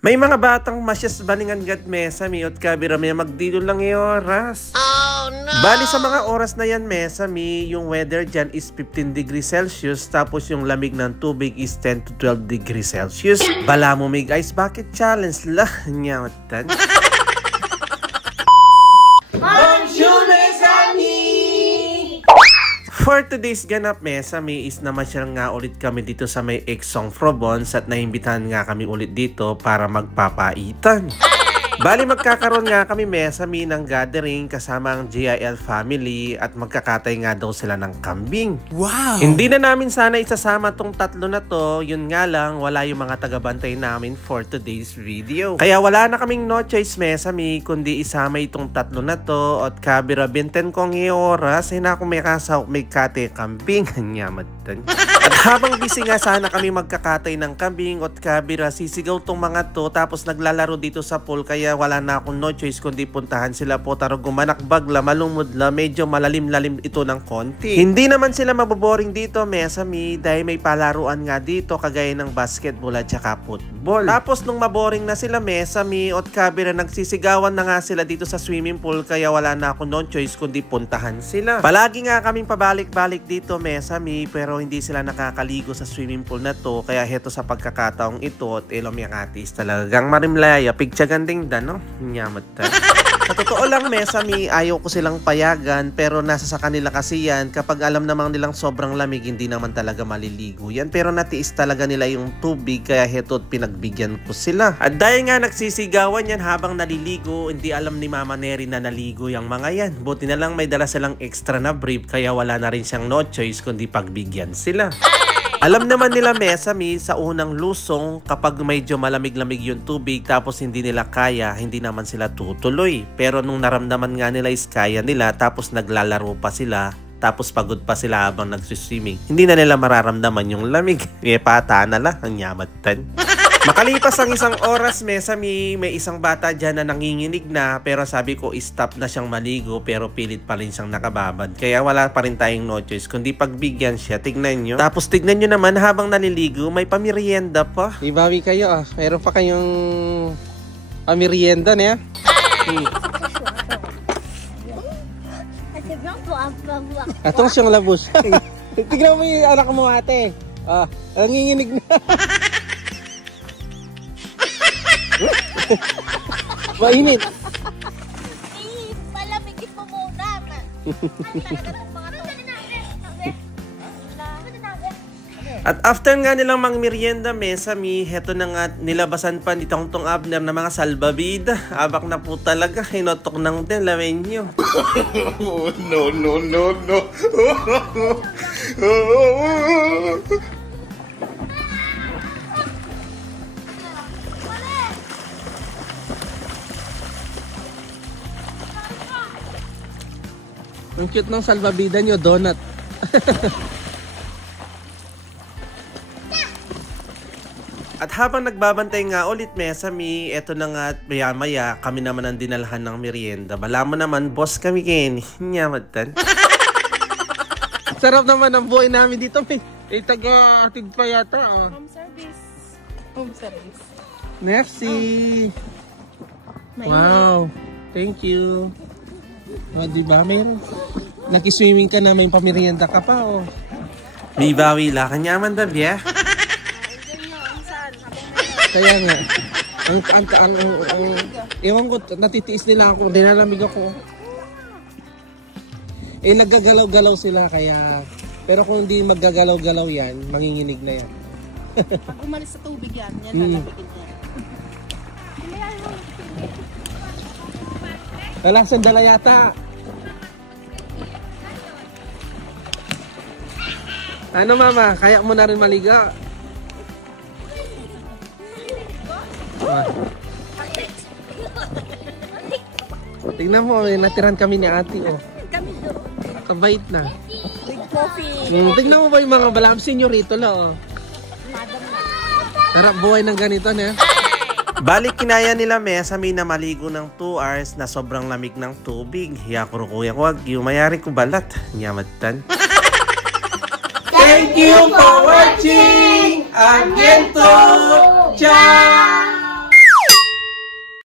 May mga batang masyas balingan gat mesami at kabirami magdilo lang oras. Oh no! Bali sa mga oras na yan mesami, yung weather dyan is 15 degrees Celsius tapos yung lamig ng tubig is 10 to 12 degrees Celsius. Bala mo may guys, bakit challenge lah? Nyamatan. For today's ganap mesami is namasyal nga ulit kami dito sa may Exong Provence at naimbitahan nga kami ulit dito para magpapaitan. Bali magkakaroon nga kami mesami ng gathering kasama ang GIL family at magkakatay nga daw sila ng kambing. Wow! Hindi na namin sana isasama tong tatlo na to, yun nga lang wala yung mga tagabantay namin for today's video. Kaya wala na kaming no choice mesami kundi isama itong tatlo na to at kabira binten kong oras ay na ako may kasawak may kate kambing. Nyamatan. At habang busy nga sana kami magkakatay ng kambing at kabira sisigaw tong mga to tapos naglalaro dito sa pool kaya wala na akong no choice kundi puntahan sila po taro gumanakbag la malumod la medyo malalim-lalim ito ng konti. Hindi naman sila maboboring dito mesami dahil may palaruan nga dito kagaya ng basketball at saka football. Tapos nung maboring na sila mesami at kabira nagsisigawan na nga sila dito sa swimming pool kaya wala na akong no choice kundi puntahan sila. Palagi nga kaming pabalik-balik dito mesami pero hindi sila nakakaligo sa swimming pool na to kaya heto sa pagkakataong ito at ilom yung atis talagang marimlaya pigtsaganding no? Nyamatan. Sa totoo lang mesami, ayaw ko silang payagan pero nasa sa kanila kasi yan kapag alam namang nilang sobrang lamig hindi naman talaga maliligo yan pero natiis talaga nila yung tubig kaya heto pinagbigyan ko sila. At dahil nga nagsisigawan yan habang naliligo hindi alam ni Mama Neri na naligo yung mga yan. Buti na lang may dala silang extra na brief kaya wala na rin siyang no choice kundi pagbigyan sila. Alam naman nila mesami sa unang lusong kapag medyo malamig-lamig yung tubig tapos hindi nila kaya, hindi naman sila tutuloy. Pero nung naramdaman nga nila is kaya nila tapos naglalaro pa sila tapos pagod pa sila habang nagsiswimming. Hindi na nila mararamdaman yung lamig. May pata na lang ang nyamatan. Makalipas ang isang oras mesami, may isang bata dyan na nanginginig na pero sabi ko stop na siyang maligo pero pilit pa rin siyang nakababad. Kaya wala pa rin tayong no choice kundi pagbigyan siya. Tignan nyo. Tapos tignan nyo naman habang naliligo may pamirienda pa. Ibawi kayo Meron pa kayong pamirienda niya. Atong siyang labos. Tignan mo yung anak mo ate. Nanginginig na. Mainit. Palamigin mo muna. At after nga nilang mang merienda mesami, heto na nga nilabasan pa ni Tongtong Abner na mga salbabida. Abak na po talaga, hinotok ng din, lawen nyo. No. Ang cute ng salbabida nyo, donut. At habang nagbabantay nga ulit mesami, eto na nga at maya-maya kami naman ang dinalhan ng merienda. Bala mo naman, boss kami Kenny. Nyamatan. Sarap naman ang buhay namin dito. May taga-atid pa yata. Home service. Merci. Wow. Thank you. Diba? Mayroon. Nakiswimming ka na, may pamirienda ka pa, May bawi la, kanyaman da, biya? Kaya nga. Ewan ko, natitiis nila ako, dinalamig ako. Naggagalaw-galaw sila, kaya... Pero kung hindi maggagalaw-galaw yan, manginginig na yan. Pag umalis sa tubig yan, lalamigin yan. Wala, sandala yata. Ano mama, kaya mo na rin maliga? Tingnan mo, natiran kami ni ate. Kami doon. Kabait na. Big coffee. Tingnan mo ba yung mga balab senyorito la Sarap buhay ng ganito na. Balik kinaya nila mesami na maligo ng 2 hours na sobrang lamig ng tubig. Yakuro kuya wag yung mayari ko balat. Nyamatan. Thank you for watching. Again to Ciao.